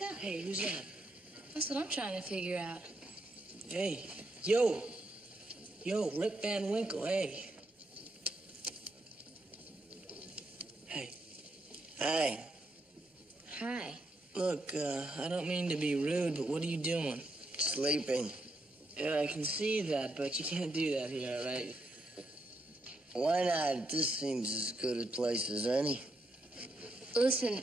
that? Hey, who's that? That's what I'm trying to figure out. Hey, yo, Rip Van Winkle, hey. Hey. Hi. Hi. Look, I don't mean to be rude, but what are you doing? Sleeping. Yeah, I can see that, but you can't do that here, all right? Why not? This seems as good a place as any. Listen,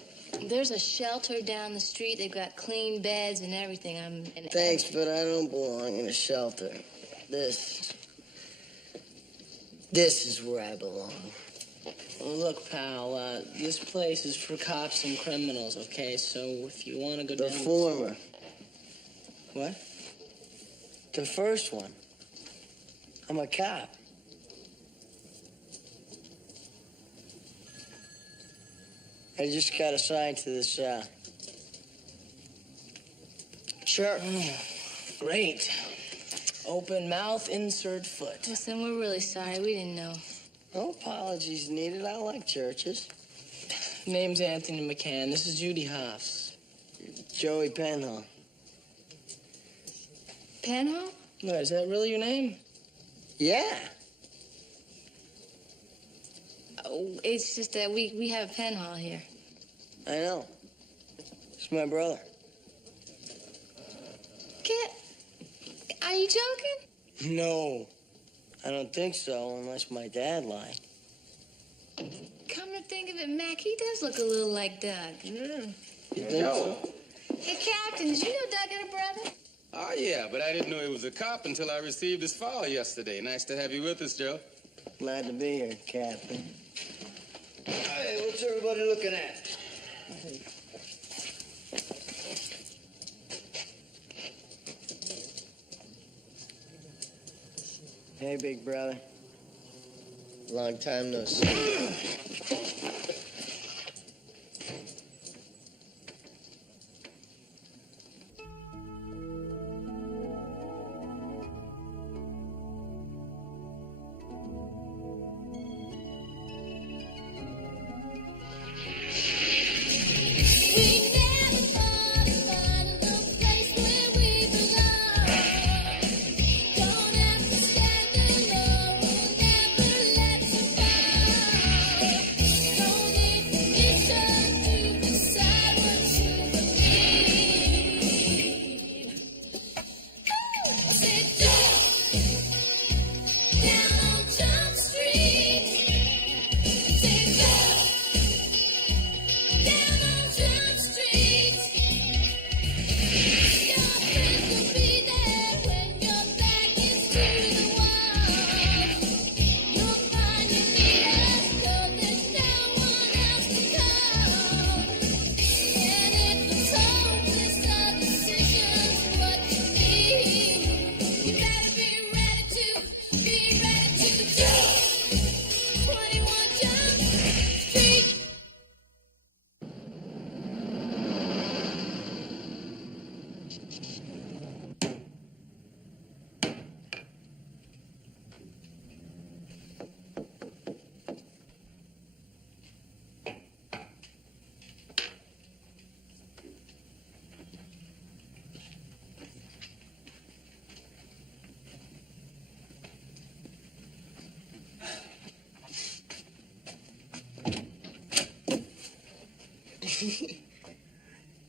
there's a shelter down the street. They've got clean beds and everything. Thanks, but I don't belong in a shelter. This is where I belong. Well, look, pal, this place is for cops and criminals, okay? So if you want to go down... The former. What? The first one. I'm a cop. I just got assigned to this, church. Great. Open mouth, insert foot. Listen, we're really sorry. We didn't know. No apologies needed. I like churches. Name's Anthony McCann. This is Judy Hoffs. Joey Penhall. Penhall? What, is that really your name? Yeah. Oh, it's just that we have a Penhall here. I know. It's my brother. Kid, are you joking? No. I don't think so, unless my dad lied. Come to think of it, Mac, he does look a little like Doug. Yeah. You think so? Hey, Captain, did you know Doug had a brother? Oh, yeah, but I didn't know he was a cop until I received his file yesterday. Nice to have you with us, Joe. Glad to be here, Captain. Hey, what's everybody looking at? Hey, big brother. Long time no see.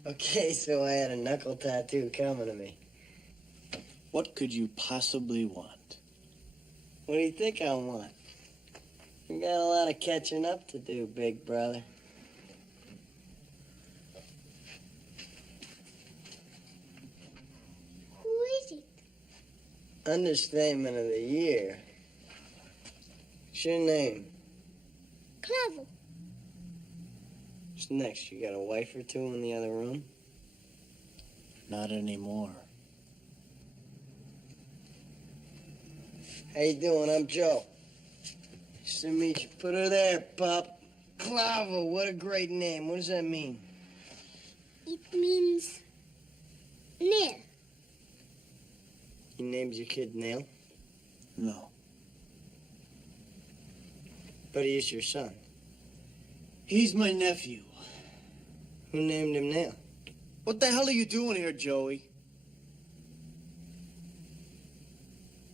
Okay, so I had a knuckle tattoo coming to me. What could you possibly want? What do you think I want? We got a lot of catching up to do, big brother. Who is it? Understatement of the year. What's your name? Clever. What's next? You got a wife or two in the other room? Not anymore. How you doing? I'm Joe. Nice to meet you. Put her there, pup. Clavo, what a great name. What does that mean? It means nail. You named your kid Nail? No. But he's your son. He's my nephew. Who named him Nail? What the hell are you doing here, Joey?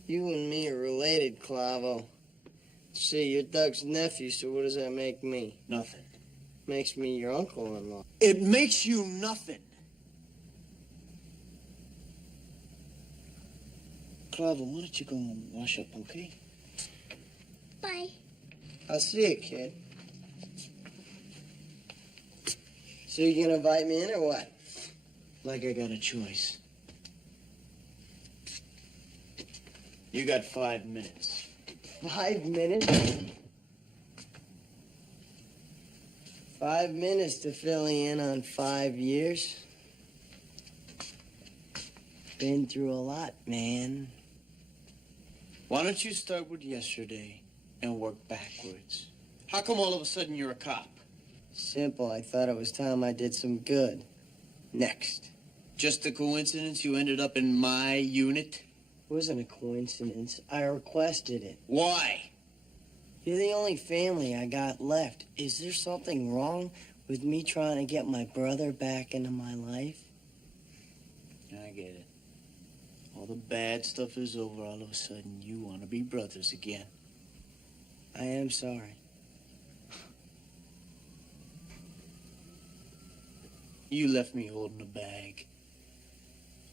You and me are related, Clavo. See, you're Doug's nephew, so what does that make me? Nothing. Makes me your uncle-in-law. It makes you nothing. Clavo, why don't you go and wash up, okay? Bye. I'll see you, kid. So you gonna invite me in or what? Like I got a choice. You got 5 minutes. 5 minutes? 5 minutes to fill you in on 5 years? Been through a lot, man. Why don't you start with yesterday and work backwards? How come all of a sudden you're a cop? Simple. I thought it was time I did some good. Next. Just a coincidence you ended up in my unit? It wasn't a coincidence. I requested it. Why? You're the only family I got left. Is there something wrong with me trying to get my brother back into my life? I get it. All the bad stuff is over. All of a sudden, you want to be brothers again. I am sorry. You left me holding a bag.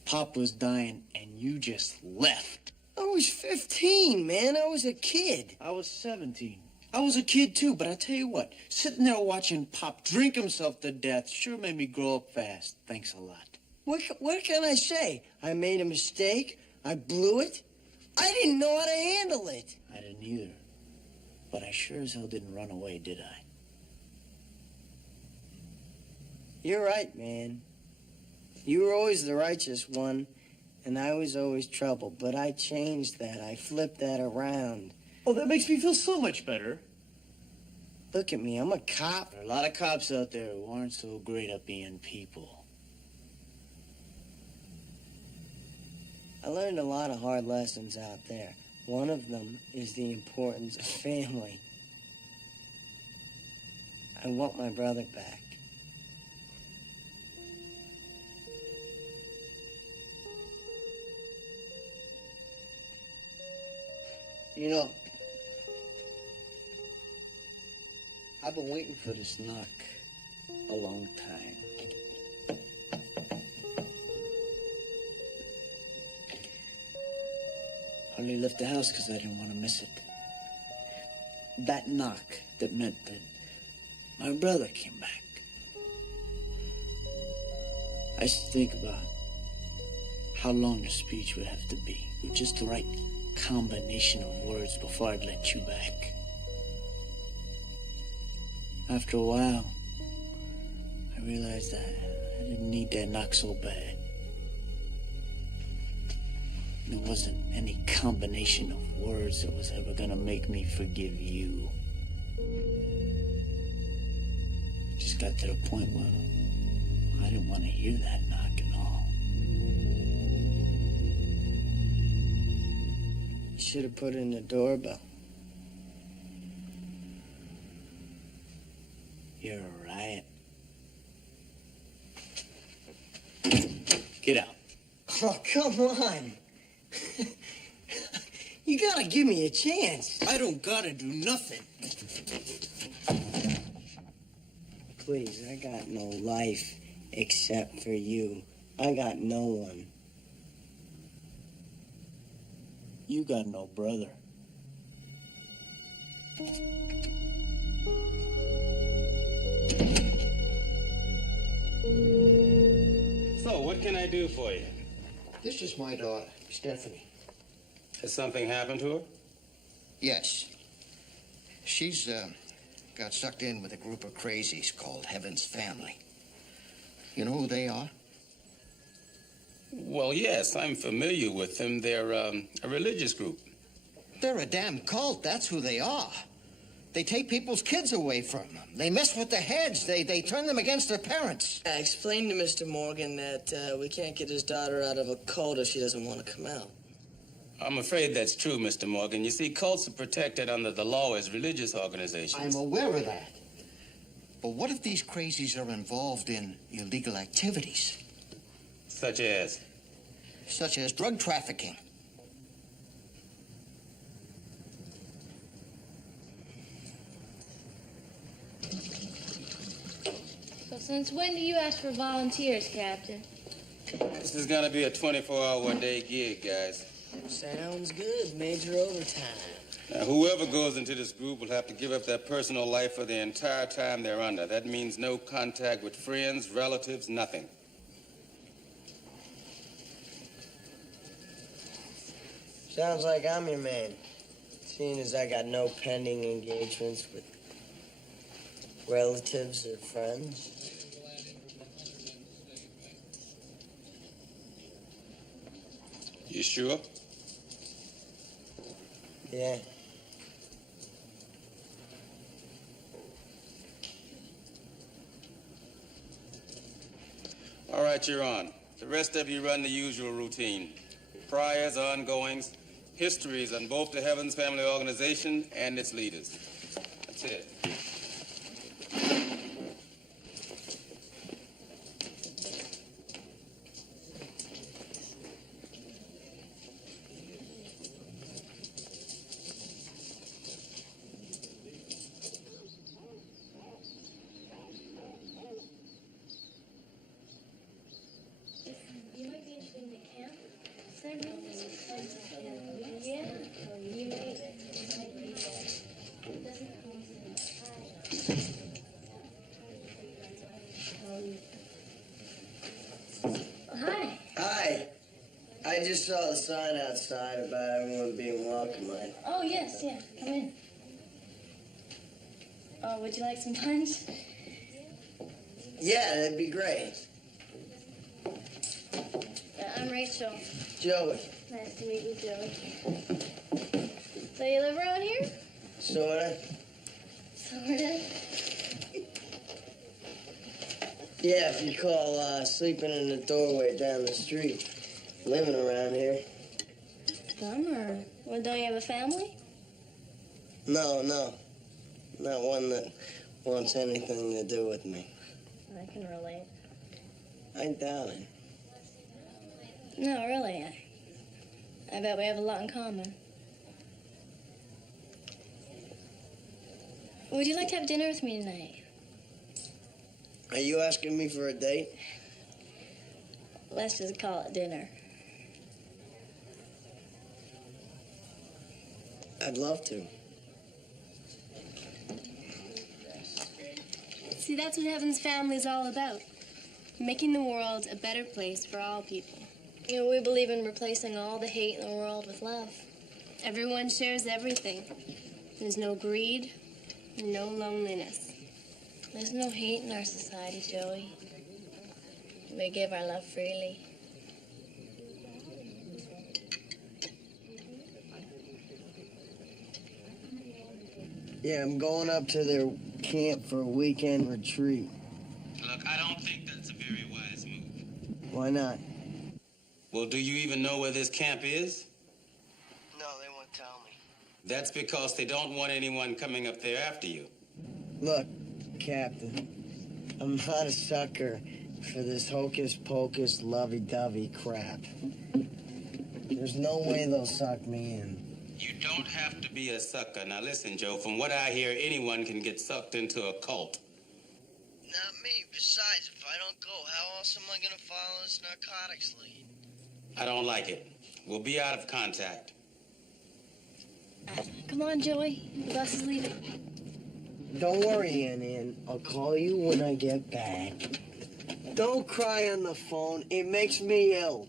Pop was dying, and you just left. I was 15, man. I was a kid. I was 17. I was a kid, too, but I tell you what, sitting there watching Pop drink himself to death sure made me grow up fast. Thanks a lot. What can I say? I made a mistake. I blew it. I didn't know how to handle it. I didn't either. But I sure as hell didn't run away, did I? You're right, man. You were always the righteous one, and I was always trouble. But I changed that. I flipped that around. Oh, that makes me feel so much better. Look at me. I'm a cop. There are a lot of cops out there who aren't so great at being people. I learned a lot of hard lessons out there. One of them is the importance of family. I want my brother back. You know, I've been waiting for this knock a long time. Hardly left the house because I didn't want to miss it. That knock that meant that my brother came back. I used to think about how long the speech would have to be with just the right combination of words before I'd let you back. After a while, I realized that I didn't need that knock so bad. There wasn't any combination of words that was ever gonna make me forgive you. Just got to the point where I didn't want to hear that knock at all. You should have put in the doorbell. You're a riot. Get out. Oh, come on. You gotta give me a chance. I don't gotta do nothing. Please, I got no life except for you. I got no one. You got no brother. So, what can I do for you? This is my daughter, Stephanie. Has something happened to her? Yes. She's got sucked in with a group of crazies called Heaven's Family. You know who they are? Well, yes, I'm familiar with them. They're a religious group. They're a damn cult, that's who they are. They take people's kids away from them. They mess with their heads. They turn them against their parents. I explained to Mr. Morgan that we can't get his daughter out of a cult if she doesn't want to come out. I'm afraid that's true, Mr. Morgan. You see, cults are protected under the law as religious organizations. I'm aware of that. But what if these crazies are involved in illegal activities? Such as? Such as drug trafficking. So since when do you ask for volunteers, Captain? This is gonna be a 24-hour-a-day gig, guys. Sounds good. Major overtime. Now, whoever goes into this group will have to give up their personal life for the entire time they're under. That means no contact with friends, relatives, nothing. Sounds like I'm your man. Seeing as I got no pending engagements with relatives or friends. You sure? Yeah. All right, you're on. The rest of you run the usual routine. Priors, ongoings, histories on both the Heavens Family Organization and its leaders. That's it. You might be interested in the camp segment. Yeah. You may. Hi. Hi. I just saw the sign outside about everyone being welcome. Oh, yes, yeah. Come in. Oh, would you like some punch? Yeah, that'd be great. I'm Rachel. Joey. Nice to meet you, Joey. So you live around here? Sorta. Sorta. Yeah, if you call sleeping in the doorway down the street. Living around here. Bummer. Well, don't you have a family? No. Not one that wants anything to do with me. I can relate. I doubt it. No, really. I bet we have a lot in common. Would you like to have dinner with me tonight? Are you asking me for a date? Let's just call it dinner. I'd love to. See, that's what Heaven's Family is all about. Making the world a better place for all people. You know, we believe in replacing all the hate in the world with love. Everyone shares everything. There's no greed, no loneliness. There's no hate in our society, Joey. We give our love freely. Yeah, I'm going up to their camp for a weekend retreat. Look, I don't think that's a very wise move. Why not? Well, do you even know where this camp is? No, they won't tell me. That's because they don't want anyone coming up there after you. Look, Captain, I'm not a sucker for this hocus-pocus, lovey-dovey crap. There's no way they'll suck me in. You don't have to be a sucker. Now listen, Joe, from what I hear, anyone can get sucked into a cult. Not me. Besides, if I don't go, how else am I going to follow this narcotics lead? I don't like it. We'll be out of contact. Come on, Joey. The bus is leaving. Don't worry, Ann. I'll call you when I get back. Don't cry on the phone. It makes me ill.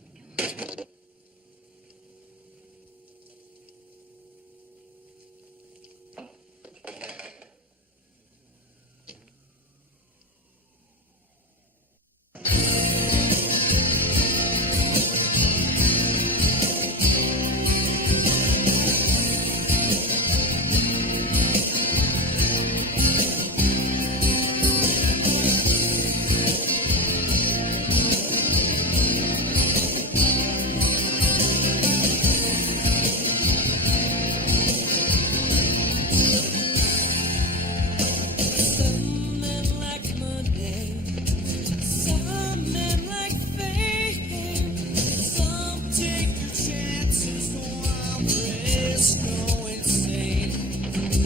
just go insane.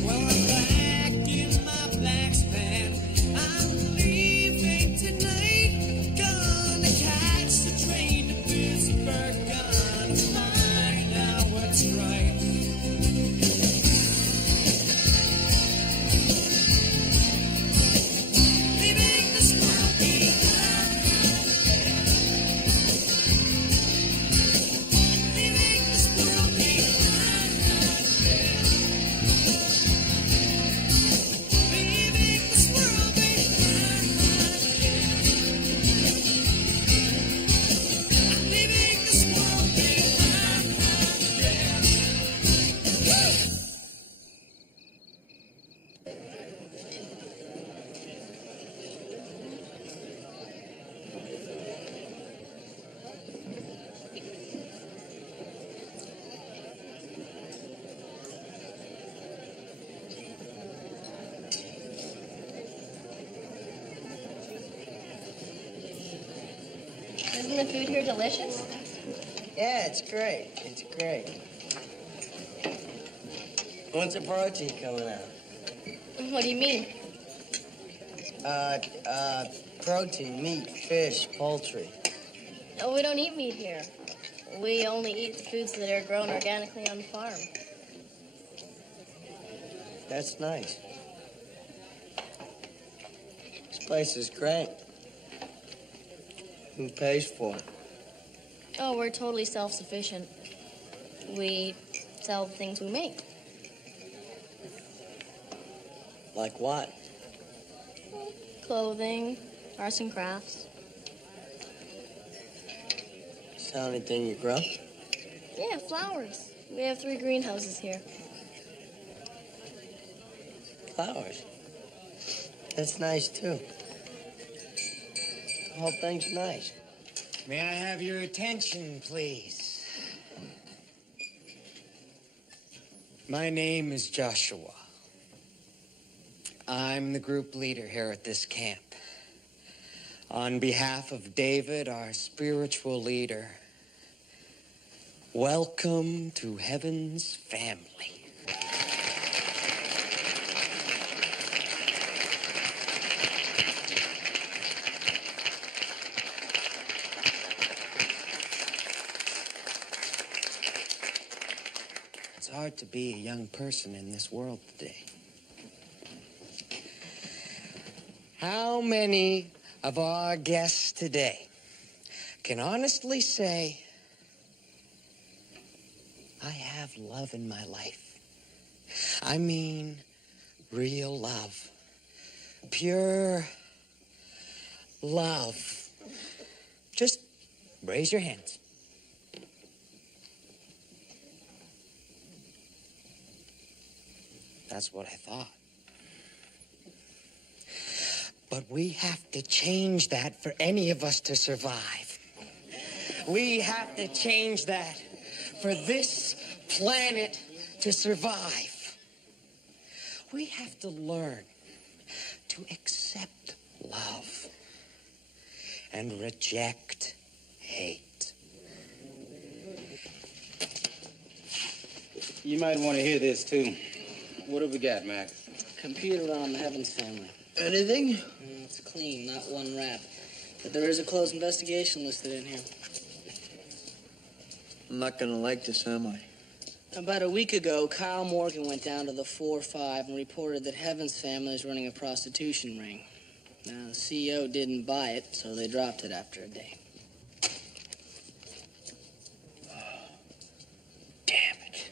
Well, I'm back in my black span. I'm leaving tonight. Gonna catch the train to Pittsburgh. Gonna find out what's right. Leaving this world behind. Leaving this world behind. Leaving this world behind. Leaving this world behind. Isn't the food here delicious? Yeah, it's great. It's great. When's the protein coming out? What do you mean? Protein, meat, fish, poultry. Oh, we don't eat meat here. We only eat the foods that are grown organically on the farm. That's nice. This place is great. Who pays for it? Oh, we're totally self-sufficient. We sell the things we make. Like what? Clothing, arts and crafts. Sell anything you grow? Yeah, flowers. We have 3 greenhouses here. Flowers. That's nice, too. The whole thing's nice. May I have your attention, please? My name is Joshua. I'm the group leader here at this camp. On behalf of David, our spiritual leader, welcome to Heaven's family. It's hard to be a young person in this world today. How many of our guests today can honestly say, I have love in my life? I mean, real love. Pure love. Just raise your hands. That's what I thought. But we have to change that for any of us to survive. We have to change that for this planet to survive. We have to learn to accept love and reject hate. You might want to hear this, too. What have we got, Mac? Computer on the Heavens family. Anything? It's clean, not one rap. But there is a closed investigation listed in here. I'm not gonna like this, am I? About a week ago, Kyle Morgan went down to the 4-5 and reported that Heaven's family is running a prostitution ring. Now, the CEO didn't buy it, so they dropped it after a day. Damn it.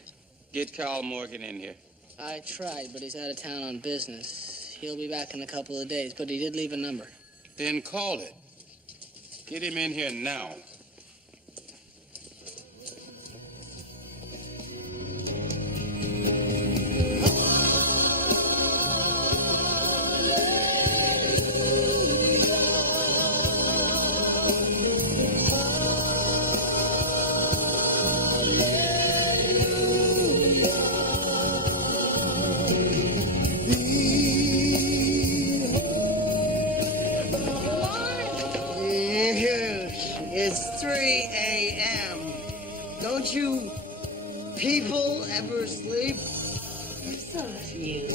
Get Kyle Morgan in here. I tried, but he's out of town on business. He'll be back in a couple of days, but he did leave a number. Then call it. Get him in here now. It's 3 a.m. Don't you people people ever asleep? So few.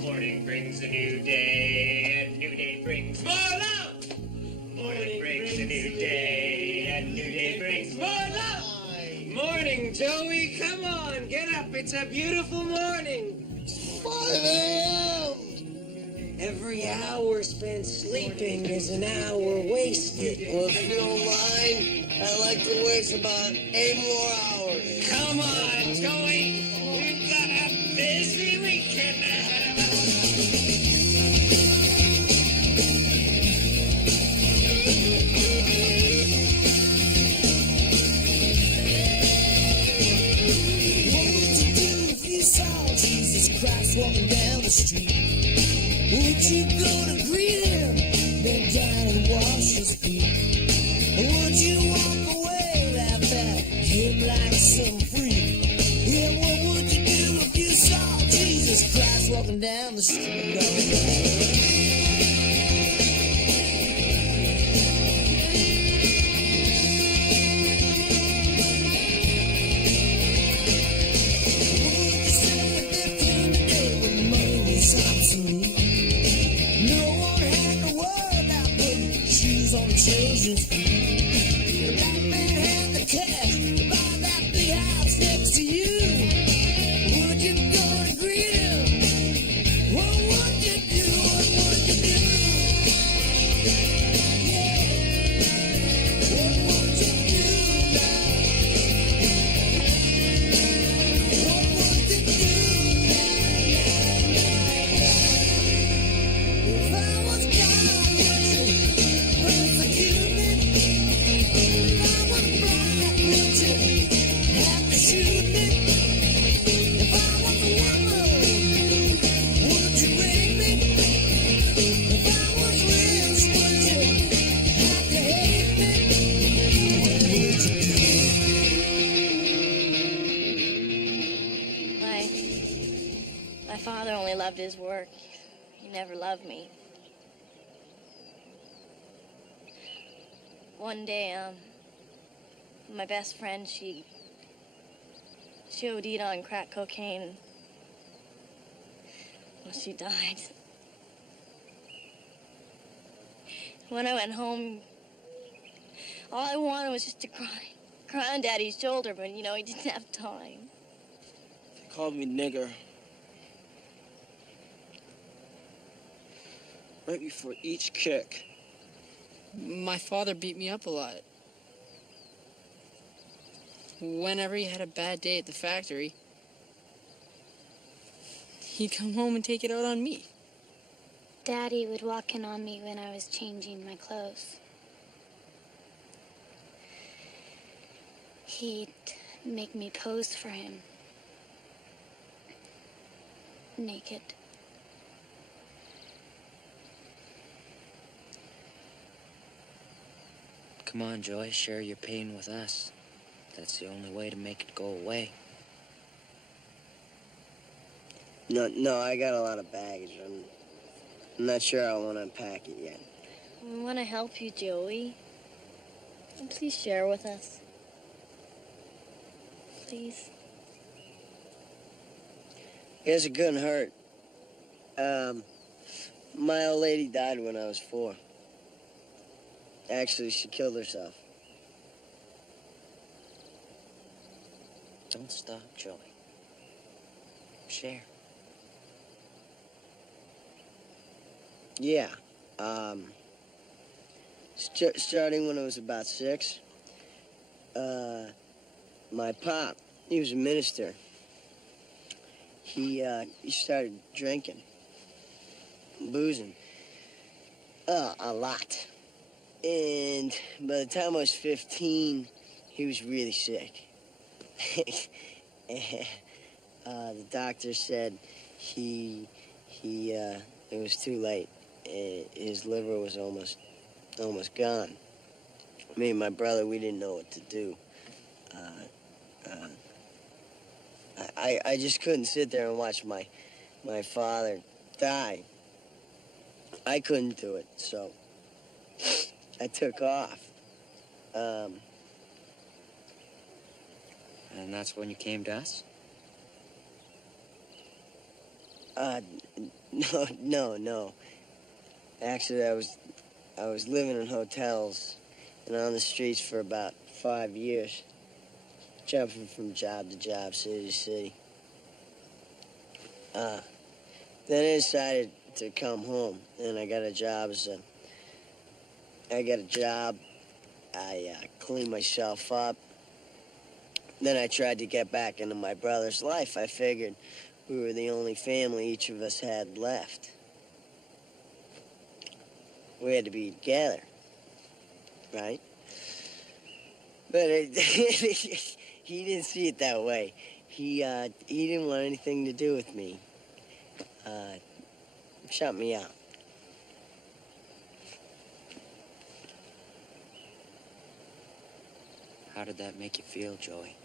Morning brings a new day, and new day brings more love. Morning brings a new day, and new day brings more love. Morning, Joey. Come on, get up. It's a beautiful morning. 5 a.m. Every hour spent sleeping is an hour wasted. Well, if you don't mind, I'd like to waste about 8 more hours. Come on, Joey. We've got a busy weekend ahead of us. Jesus Christ walking down the street. Would you go to greet him, bend down and wash his feet? Or would you walk away, laugh at him like some freak? Yeah, what would you do if you saw Jesus Christ walking down the street? Children's feet. The black man had the cash to buy that big house next to you. Would you go and greet him? What would you do? What would you do? Yeah. What would you do now? What would you do if I was God? My father only loved his work. He never loved me. One day, my best friend, she OD'd on crack cocaine. Well, she died. When I went home, all I wanted was just to cry on Daddy's shoulder, but, you know, he didn't have time. They called me nigger. Right before each kick. My father beat me up a lot. Whenever he had a bad day at the factory, he'd come home and take it out on me. Daddy would walk in on me when I was changing my clothes. He'd make me pose for him. Naked. Come on, Joy, share your pain with us. That's the only way to make it go away. No, I got a lot of baggage. I'm not sure I want to unpack it yet. I want to help you, Joey. Please share with us. Please. Here's a good hurt. My old lady died when I was 4. Actually, she killed herself. Don't stop, Joey. Share. Yeah. Starting when I was about 6, my pop, he was a minister. He started drinking, boozing, a lot. And by the time I was 15, he was really sick. The doctor said it was too late. His liver was almost gone. Me and my brother, we didn't know what to do. I just couldn't sit there and watch my father die. I couldn't do it, so I took off. And that's when you came to us? No. Actually, I was living in hotels and on the streets for about 5 years, jumping from job to job, city to city. Then I decided to come home, and I got a job I cleaned myself up. Then I tried to get back into my brother's life. I figured we were the only family each of us had left. We had to be together, right? But he didn't see it that way. He didn't want anything to do with me. Shut me out. How did that make you feel, Joey?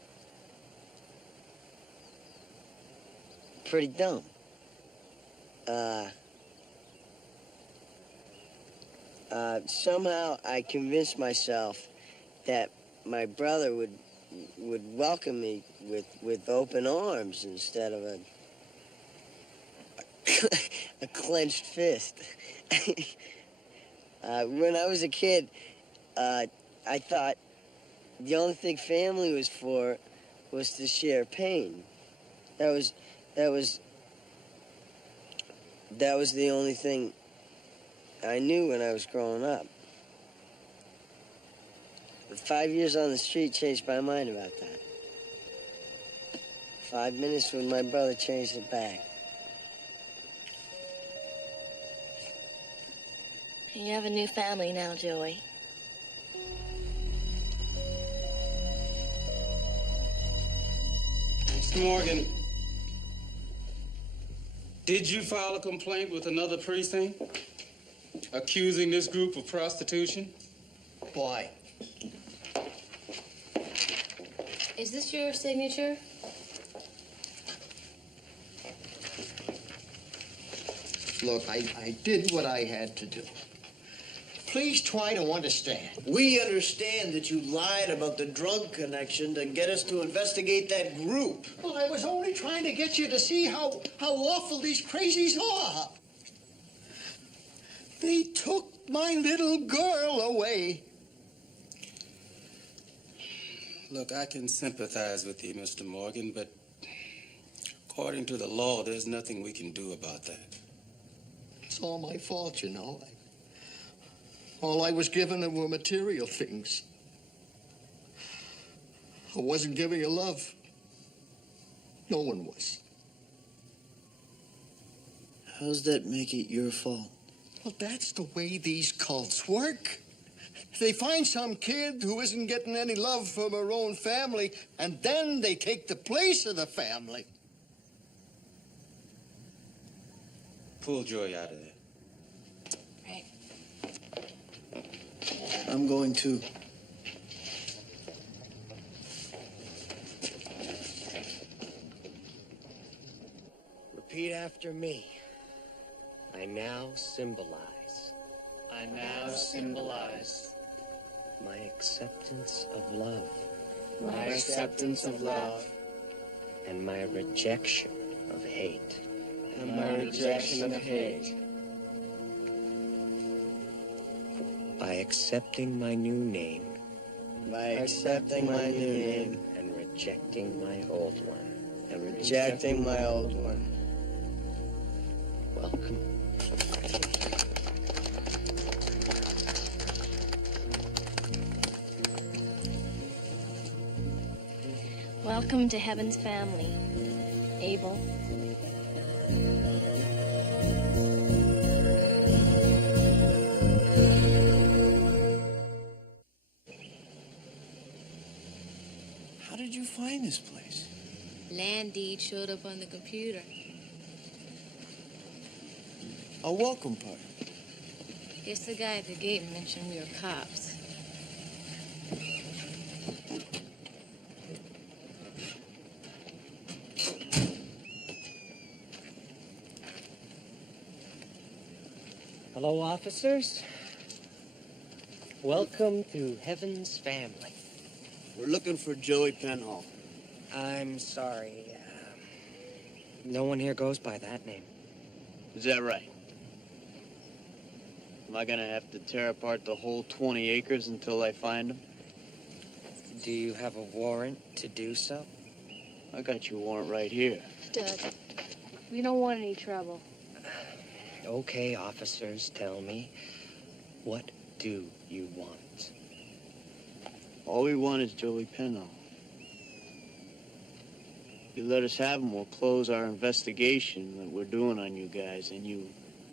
Pretty dumb. Somehow I convinced myself that my brother would welcome me with open arms instead of a clenched fist. When I was a kid, I thought the only thing family was for was to share pain. That was the only thing I knew when I was growing up. But 5 years on the street changed my mind about that. 5 minutes with my brother changed it back. You have a new family now, Joey. Mr. Morgan, did you file a complaint with another precinct accusing this group of prostitution? Why? Is this your signature? Look, I did what I had to do. Please try to understand. We understand that you lied about the drug connection to get us to investigate that group. Well, I was only trying to get you to see how awful these crazies are. They took my little girl away. Look, I can sympathize with you, Mr. Morgan, but according to the law, there's nothing we can do about that. It's all my fault, you know. All I was given were material things. I wasn't giving her love. No one was. How's that make it your fault? Well, that's the way these cults work. They find some kid who isn't getting any love from her own family, and then they take the place of the family. Pull Joy out of there. Right. I'm going too. Repeat after me. I now symbolize my acceptance of love. And my rejection of hate. By accepting my new name. And rejecting my old one. Welcome. Welcome to Heaven's family, Abel. How did you find this place? Land deed showed up on the computer. A welcome party. It's the guy at the gate mentioned we were cops. Hello, officers. Welcome to Heaven's family. We're looking for Joey Penhall. I'm sorry. No one here goes by that name. Is that right? Am I gonna have to tear apart the whole 20 acres until I find him? Do you have a warrant to do so? I got your warrant right here. Doug, we don't want any trouble. Okay, officers, tell me, what do you want? All we want is Joey Penhall. If you let us have him, we'll close our investigation that we're doing on you guys, and you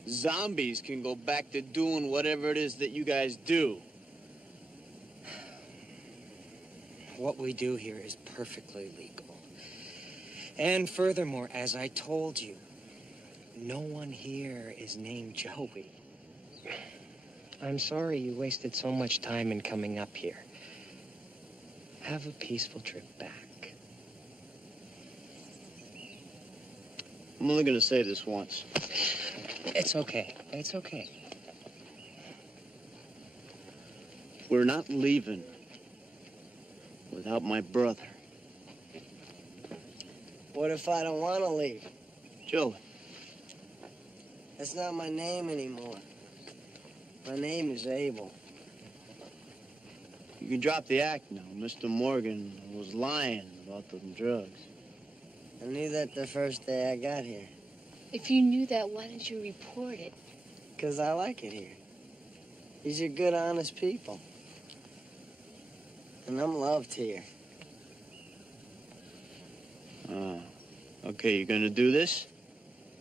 zombies can go back to doing whatever it is that you guys do. What we do here is perfectly legal. And furthermore, as I told you, no one here is named Joey. I'm sorry you wasted so much time in coming up here. Have a peaceful trip back. I'm only gonna say this once. It's okay. It's okay. We're not leaving without my brother. What if I don't want to leave? Joey. That's not my name anymore. My name is Abel. You can drop the act now. Mr. Morgan was lying about them drugs. I knew that the first day I got here. If you knew that, why didn't you report it? 'Cause I like it here. These are good, honest people. And I'm loved here. Okay, you're gonna do this?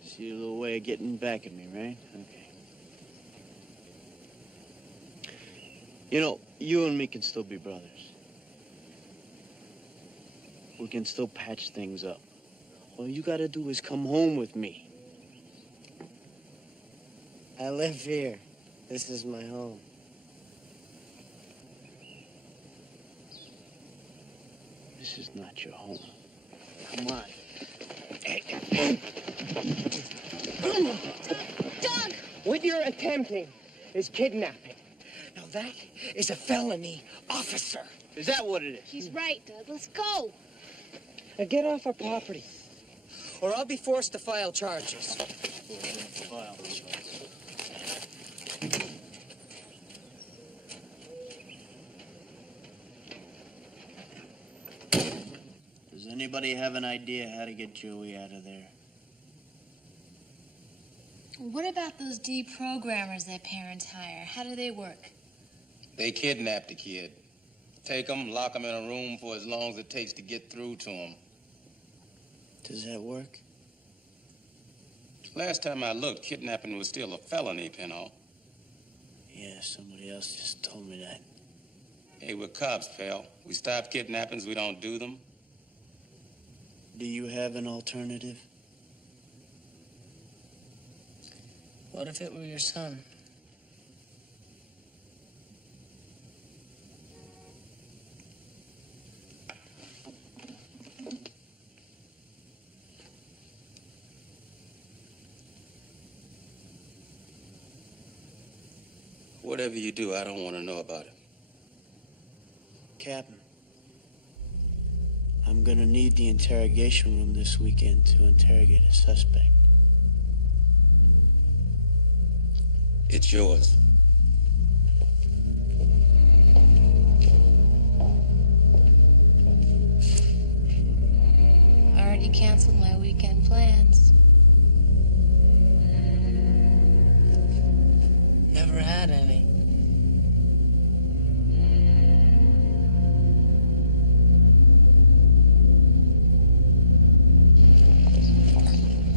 See a little way of getting back at me, right? Okay. You know, you and me can still be brothers. We can still patch things up. All you gotta do is come home with me. I live here. This is my home. This is not your home. Come on. Doug! What you're attempting is kidnapping. Now that is a felony, officer. Is that what it is? He's right, Doug. Let's go. Now get off our property, or I'll be forced to file charges. Does anybody have an idea how to get Joey out of there? What about those deprogrammers that parents hire? How do they work? They kidnap the kid. Take him, lock him in a room for as long as it takes to get through to him. Does that work? Last time I looked, kidnapping was still a felony, Penhall. Yeah, somebody else just told me that. Hey, we're cops, pal. We stop kidnappings, we don't do them. Do you have an alternative? What if it were your son? Whatever you do, I don't want to know about it. Captain, I'm gonna need the interrogation room this weekend to interrogate a suspect. It's yours. I already canceled my weekend plans. Never had any.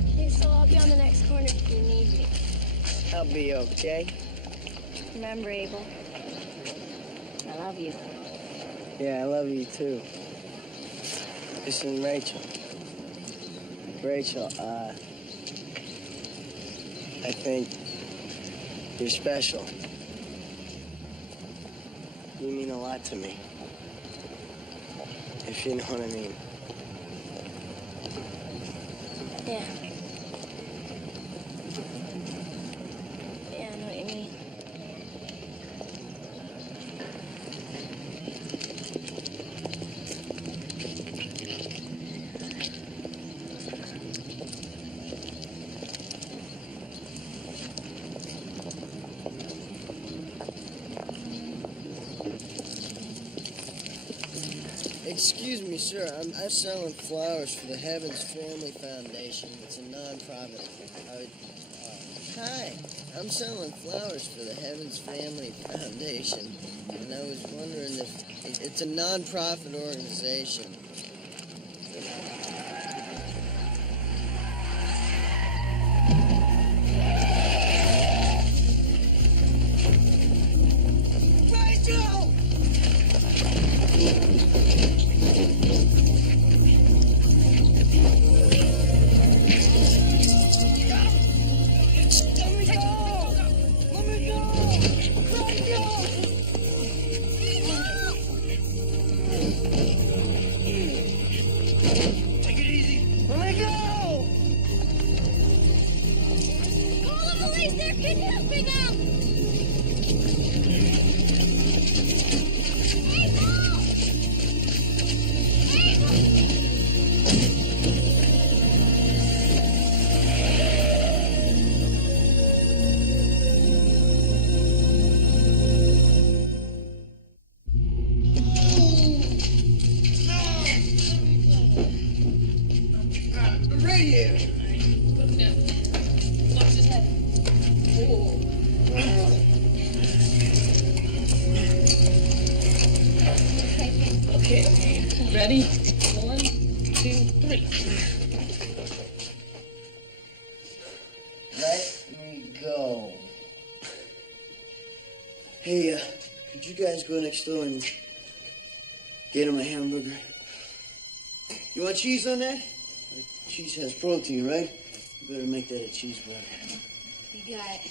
Okay, so I'll be on the next corner if you need me. I'll be okay. Remember, Abel, I love you. Yeah, I love you too. Listen, Rachel, Rachel, I think you're special. You mean a lot to me. If you know what I mean. Yeah. Yeah, I know what you mean. Excuse me, sir. I'm selling flowers for the Heavens Family Foundation. It's a non-profit. Hi. I'm selling flowers for the Heavens Family Foundation, and I was wondering if it's a non-profit organization. Ready? 1, 2, 3. Let me go. Hey, could you guys go next door and get him a hamburger? You want cheese on that? Cheese has protein, right? You better make that a cheeseburger. You got it.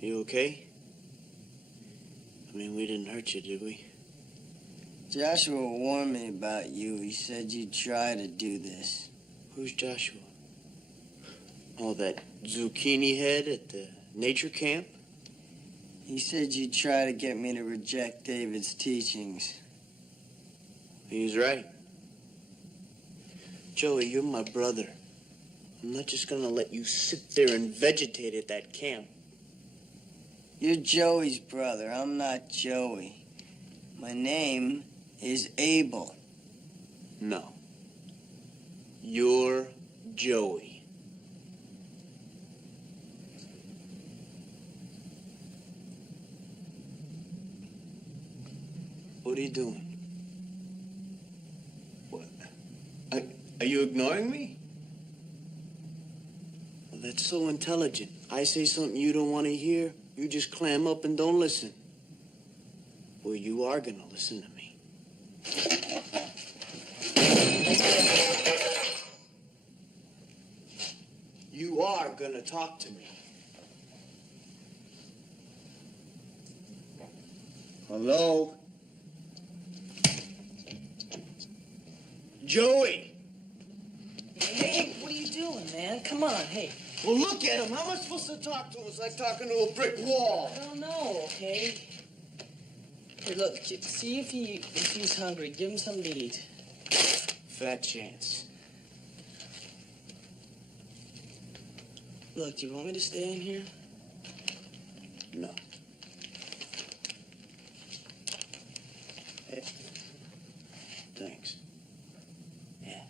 You okay? I mean, we didn't hurt you, did we? Joshua warned me about you. He said you'd try to do this. Who's Joshua? Oh, that zucchini head at the nature camp? He said you'd try to get me to reject David's teachings. He's right. Joey, you're my brother. I'm not just gonna let you sit there and vegetate at that camp. You're Joey's brother. I'm not Joey. My name is Abel. No. You're Joey. What are you doing? What? Are you ignoring me? Well, that's so intelligent. I say something you don't want to hear, you just clam up and don't listen. Well, you are gonna listen to me. You are gonna talk to me. Hello? Joey! Hey, what are you doing, man? Come on, hey. Well, look at him. How am I supposed to talk to him? It's like talking to a brick wall. I don't know, okay? Hey, look, see if he's hungry. Give him something to eat. Fat chance. Look, do you want me to stay in here? No. Hey. Thanks. Yeah.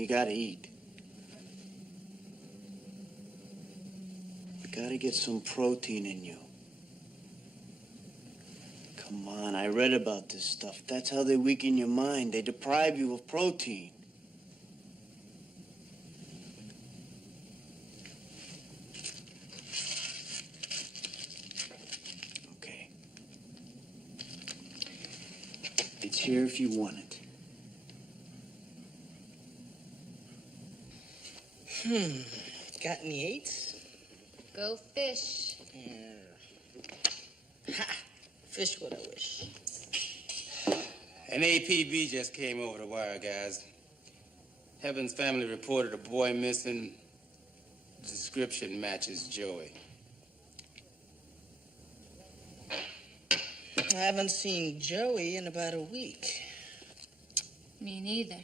You gotta eat. You gotta get some protein in you. Come on, I read about this stuff. That's how they weaken your mind. They deprive you of protein. Okay. It's here if you want it. Got any eights? Go fish. Ha! Fish what I wish. An APB just came over the wire, guys. Heaven's family reported a boy missing. Description matches Joey. I haven't seen Joey in about a week. Me neither.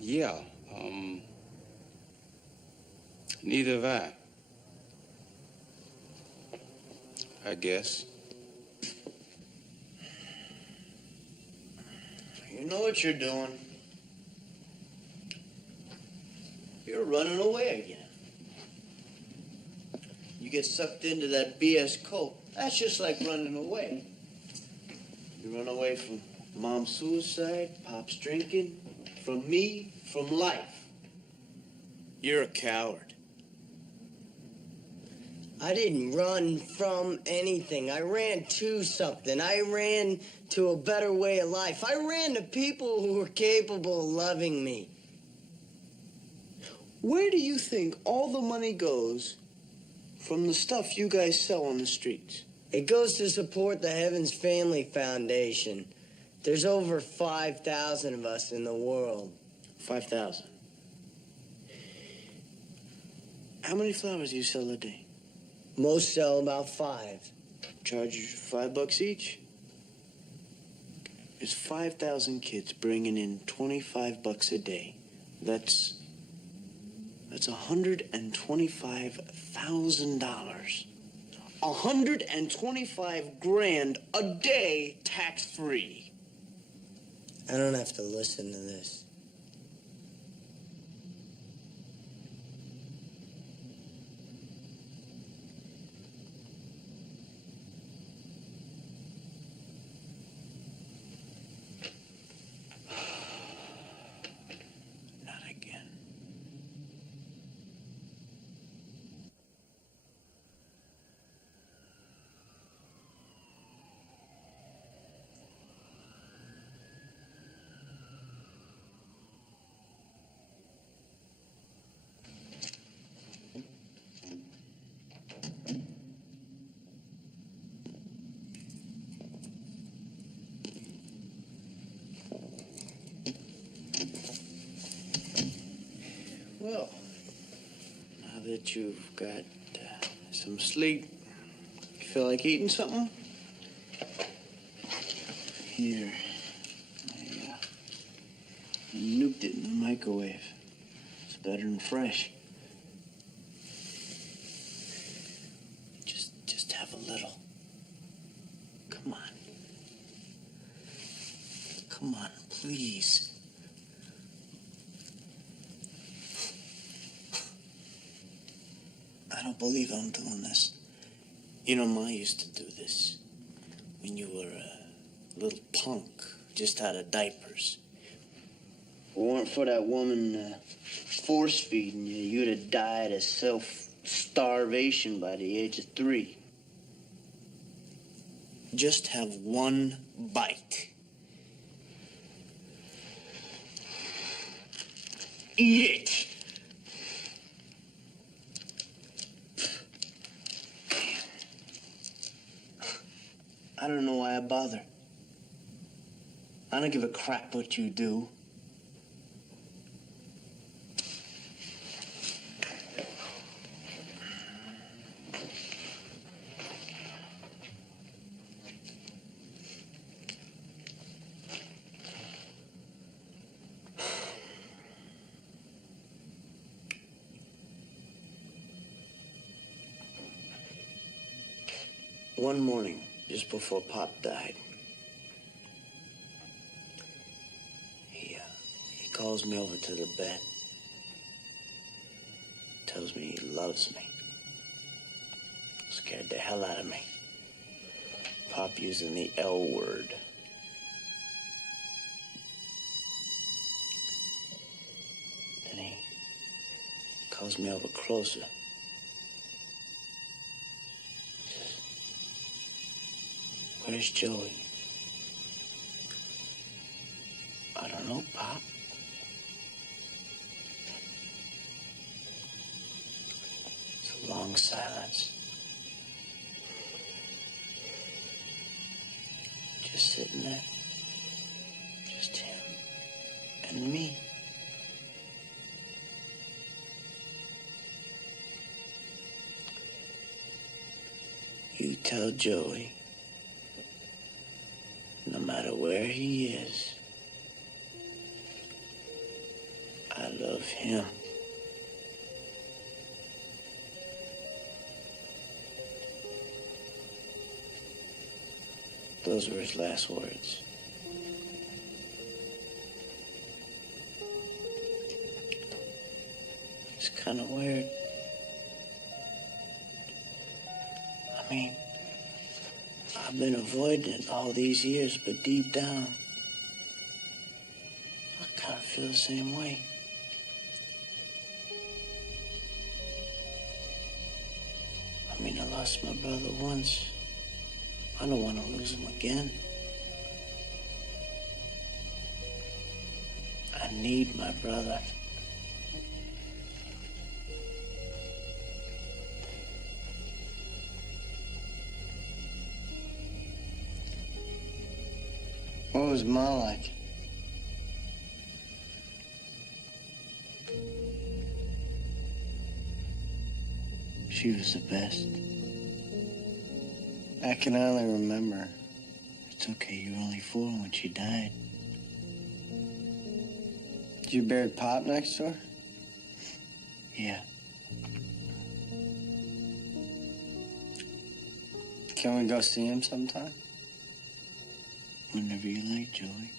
Yeah. Neither have I guess. You know what you're doing. You're running away again. You get sucked into that BS cult. That's just like running away. You run away from Mom's suicide, Pop's drinking, from me, from life. You're a coward. I didn't run from anything. I ran to something. I ran to a better way of life. I ran to people who were capable of loving me. Where do you think all the money goes from the stuff you guys sell on the streets? It goes to support the Heaven's Family Foundation. There's over 5,000 of us in the world. 5,000. How many flowers do you sell a day? Most sell about 5. Charge you $5 each? There's 5,000 kids bringing in $25 a day. That's $125,000. $125,000 a day, tax-free. I don't have to listen to this. Not again. Well, now that you've got some sleep, you feel like eating something? Here. I nuked it in the microwave. It's better than fresh. Just have a little. Come on. Come on, please. I don't believe I'm doing this. You know, Ma used to do this when you were a little punk, just out of diapers. If it weren't for that woman force-feeding you, you'd have died of self-starvation by the age of 3. Just have one bite. Eat it. I don't know why I bother. I don't give a crap what you do. One morning, just before Pop died, calls me over to the bed. Tells me he loves me. Scared the hell out of me. Pop using the L word. Then he calls me over closer. He says, "Where's Joey?" "I don't know, Pop." It's a long silence. Just sitting there. Just him and me. You tell Joey, no matter where he is, I love him. Those were his last words. It's kind of weird. I mean, I've been avoiding it all these years, but deep down, I kind of feel the same way. I mean, I lost my brother once. I don't want to lose him again. I need my brother. What was Ma like? She was the best. I can only remember. It's okay, you were only 4 when she died. Did you bury Pop next door? Yeah. Can we go see him sometime? Whenever you like, Joey.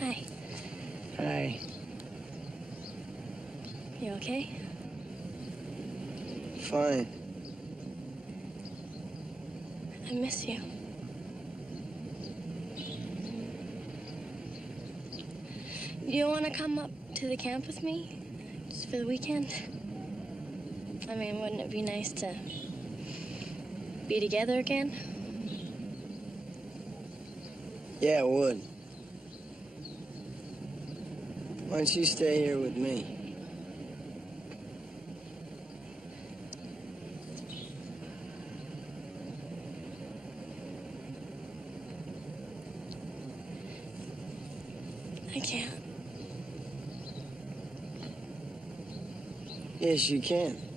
Hi. Hi. You okay? Fine. I miss you. You want to come up to the camp with me? Just for the weekend? I mean, wouldn't it be nice to be together again? Yeah, it would. Why don't you stay here with me? I can't. Yes, you can.